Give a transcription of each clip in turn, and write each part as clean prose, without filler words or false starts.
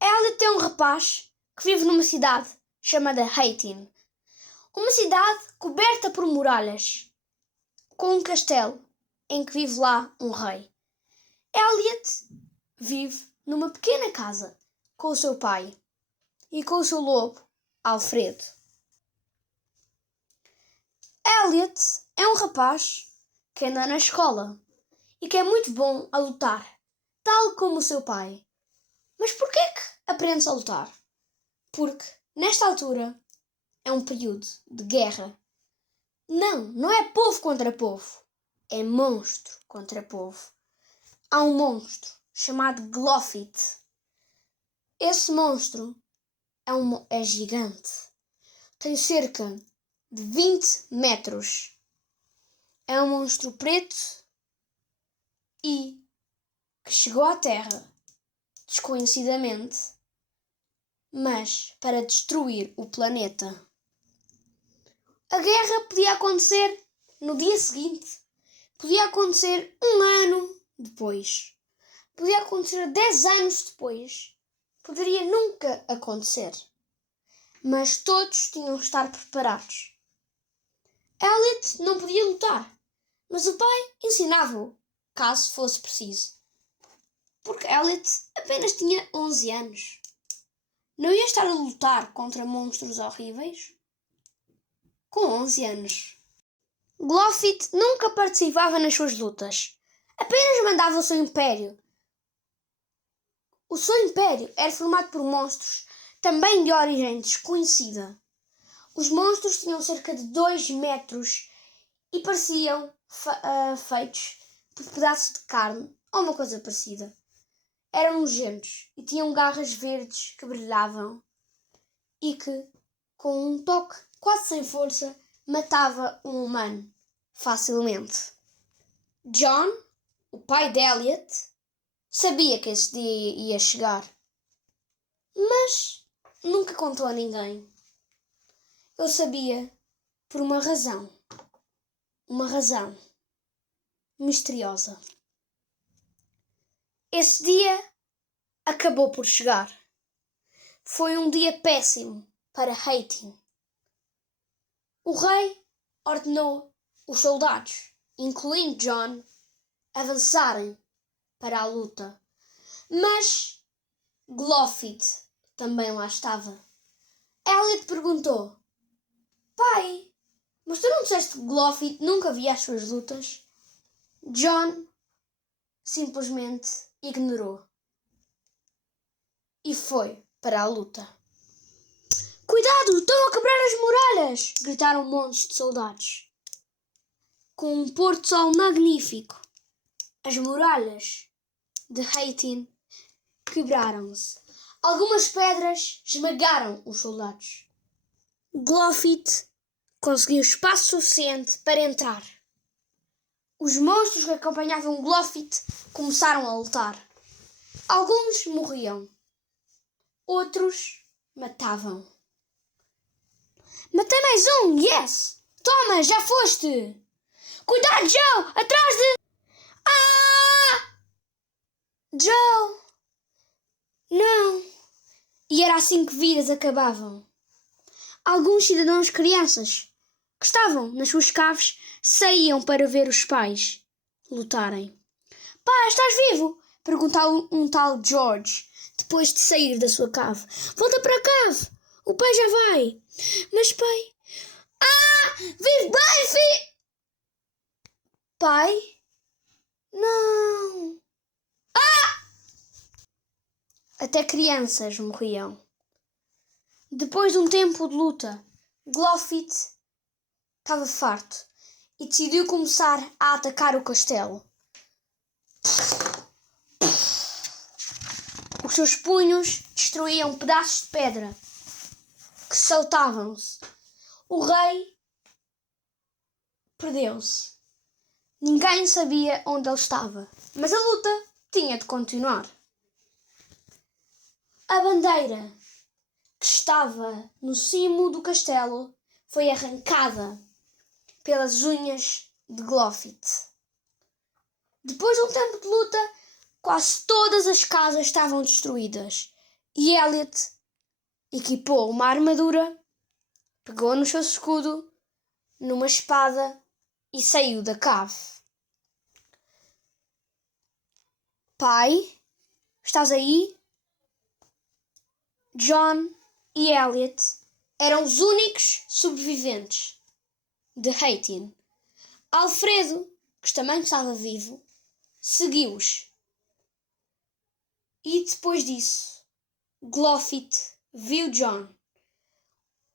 Elliot é um rapaz que vive numa cidade chamada Hayten. Uma cidade coberta por muralhas, com um castelo em que vive lá um rei. Elliot vive numa pequena casa com o seu pai e com o seu lobo, Alfredo. Elliot é um rapaz que anda na escola e que é muito bom a lutar, tal como o seu pai. Mas porquê que aprende-se a lutar? Porque, nesta altura, é um período de guerra. Não é povo contra povo. É monstro contra povo. Há um monstro chamado Glofit. Esse monstro é gigante. Tem cerca de 20 metros. É um monstro preto e que chegou à Terra desconhecidamente, mas para destruir o planeta. A guerra podia acontecer no dia seguinte, podia acontecer um ano depois, podia acontecer 10 anos depois, poderia nunca acontecer. Mas todos tinham de estar preparados. Elliot não podia lutar, mas o pai ensinava-o, caso fosse preciso. Porque Elliot apenas tinha 11 anos. Não ia estar a lutar contra monstros horríveis? Com 11 anos. Glofit nunca participava nas suas lutas. Apenas mandava o seu império. O seu império era formado por monstros, também de origem desconhecida. Os monstros tinham cerca de 2 metros e pareciam feitos por pedaços de carne ou uma coisa parecida. Eram nojentos e tinham garras verdes que brilhavam e que, com um toque quase sem força, matava um humano facilmente. John, o pai de Elliot, sabia que esse dia ia chegar, mas nunca contou a ninguém. Ele sabia por uma razão misteriosa. Esse dia acabou por chegar. Foi um dia péssimo para Hayten. O rei ordenou os soldados, incluindo John, avançarem para a luta. Mas Glofit também lá estava. Elliot perguntou: Pai, mas tu não disseste que Glofit nunca via as suas lutas? John simplesmente ignorou e foi para a luta. Cuidado, estão a quebrar as muralhas! Gritaram montes de soldados. Com um pôr do sol magnífico, as muralhas de Hayten quebraram-se. Algumas pedras esmagaram os soldados. Glofit conseguiu espaço suficiente para entrar. Os monstros que acompanhavam Glofit começaram a lutar. Alguns morriam. Outros matavam. Matei mais um! Yes! Toma, já foste! Cuidado, Joe! Atrás de... Ah! Joe! Não! E era assim que vidas acabavam. Alguns cidadãos crianças que estavam nas suas caves saíam para ver os pais lutarem. Pai, estás vivo? Perguntou um tal George, depois de sair da sua cave. Volta para a cave! O pai já vai! Mas pai... Ah! Vive bem, filho! Pai? Não! Até crianças morriam. Depois de um tempo de luta, Glofit estava farto e decidiu começar a atacar o castelo. Os seus punhos destruíam pedaços de pedra que saltavam-se. O rei perdeu-se. Ninguém sabia onde ele estava, mas a luta tinha de continuar. A bandeira que estava no cimo do castelo foi arrancada pelas unhas de Glofit. Depois de um tempo de luta, quase todas as casas estavam destruídas E Elliot equipou uma armadura, pegou no seu escudo, numa espada e saiu da cave. Pai, estás aí? John e Elliot eram os únicos sobreviventes de Hattin. Alfredo, que também estava vivo, seguiu-os. E depois disso, Glofit viu John,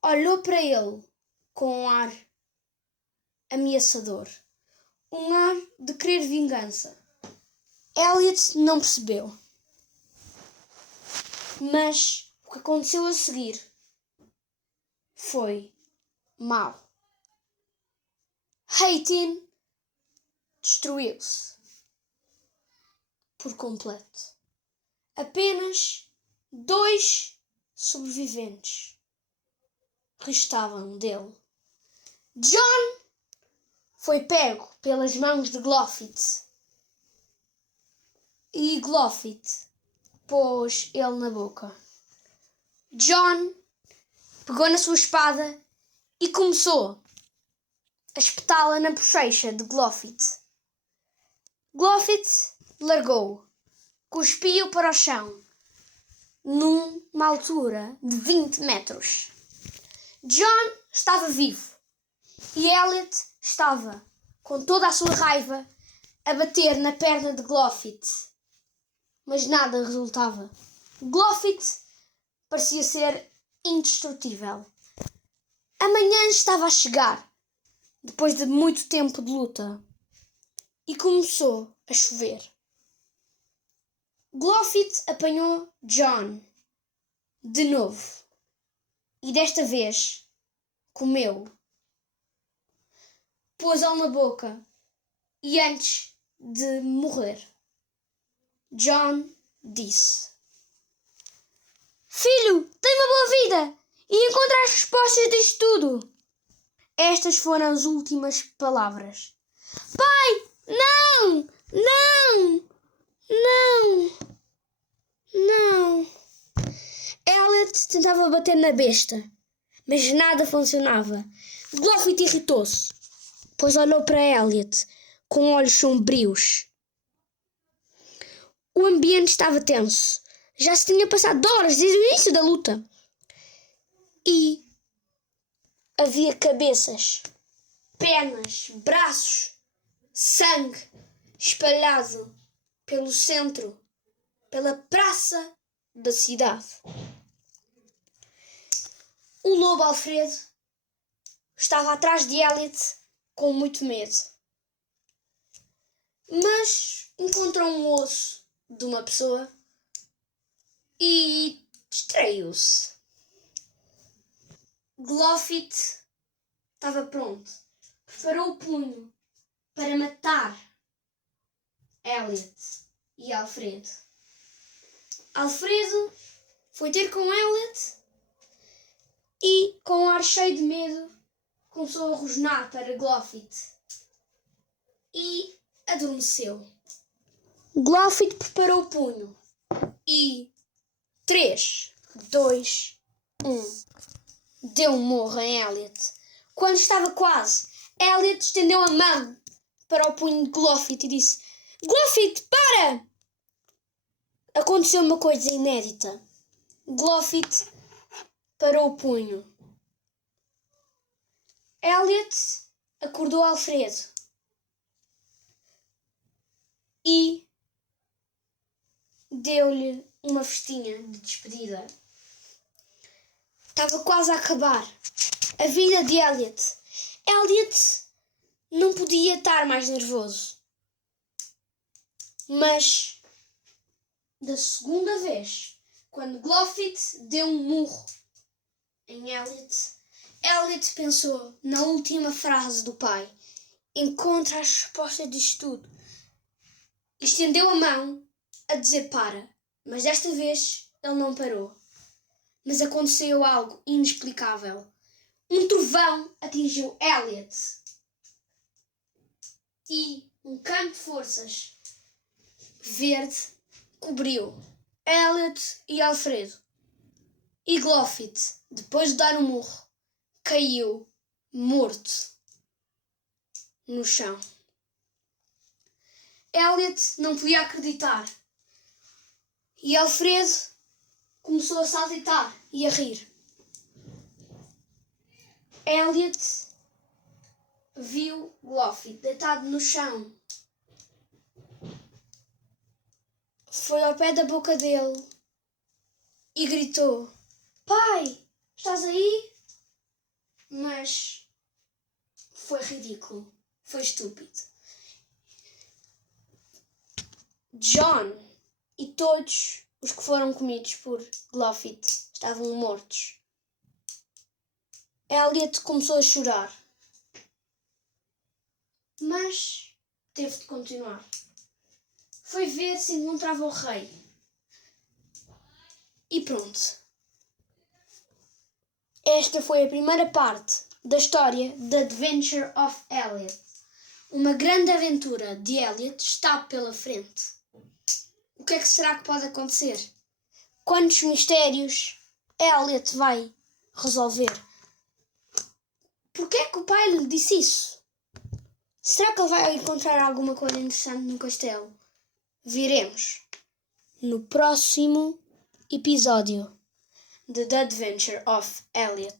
olhou para ele com um ar ameaçador, um ar de querer vingança. Elliot não percebeu. Mas o que aconteceu a seguir foi mau. Hattin destruiu-se por completo. Apenas 2 sobreviventes restavam dele. John foi pego pelas mãos de Glofit e Glofit pôs ele na boca. John pegou na sua espada e começou a espetá-la na bochecha de Glofit. Glofit largou-o, cuspiu para o chão, numa altura de 20 metros. John estava vivo e Elliot estava, com toda a sua raiva, a bater na perna de Glofit. Mas nada resultava. Glofit parecia ser indestrutível. Amanhã estava a chegar, depois de muito tempo de luta, e começou a chover. Glofit apanhou John de novo e desta vez comeu. Pôs-o na boca e antes de morrer, John disse: "Filho, tem uma boa vida e encontra as respostas disto tudo." Estas foram as últimas palavras. "Pai, não! Não! Não! Não!" Elliot tentava bater na besta, mas nada funcionava. Glofit irritou-se, pois olhou para Elliot com olhos sombrios. O ambiente estava tenso. Já se tinha passado horas desde o início da luta. E havia cabeças, pernas, braços, sangue espalhado pelo centro, pela praça da cidade. O lobo Alfredo estava atrás de Elliot com muito medo. Mas encontrou um osso de uma pessoa e distraiu-se. Glofit estava pronto. Preparou o punho para matar Elliot e Alfredo. Alfredo foi ter com Elliot e, com um ar cheio de medo, começou a rosnar para Glofit e adormeceu. Glofit preparou o punho e 3, 2, 1 deu um morro em Elliot. Quando estava quase, Elliot estendeu a mão para o punho de Glofit e disse: "Glofit, para!" Aconteceu uma coisa inédita. Glofit parou o punho. Elliot acordou Alfredo e deu-lhe uma festinha de despedida. Estava quase a acabar a vida de Elliot. Elliot não podia estar mais nervoso. Mas, da segunda vez, quando Glofit deu um murro em Elliot, Elliot pensou na última frase do pai: "Encontra as respostas disto tudo." E estendeu a mão a dizer para, mas desta vez ele não parou. Mas aconteceu algo inexplicável. Um trovão atingiu Elliot e um campo de forças verde cobriu Elliot e Alfredo. E Glofit, depois de dar um murro, caiu morto no chão. Elliot não podia acreditar. E Alfredo começou a saltitar e a rir. Elliot viu Glofit deitado no chão. Foi ao pé da boca dele e gritou: "Pai, estás aí?" Mas foi ridículo, foi estúpido. John e todos os que foram comidos por Glofit estavam mortos. Elliot começou a chorar, mas teve de continuar. Foi ver se encontrava o rei. E pronto. Esta foi a primeira parte da história The Adventure of Elliot. Uma grande aventura de Elliot está pela frente. O que é que será que pode acontecer? Quantos mistérios Elliot vai resolver? Porquê é que o pai lhe disse isso? Será que ele vai encontrar alguma coisa interessante no castelo? Viremos no próximo episódio de The Adventure of Elliot.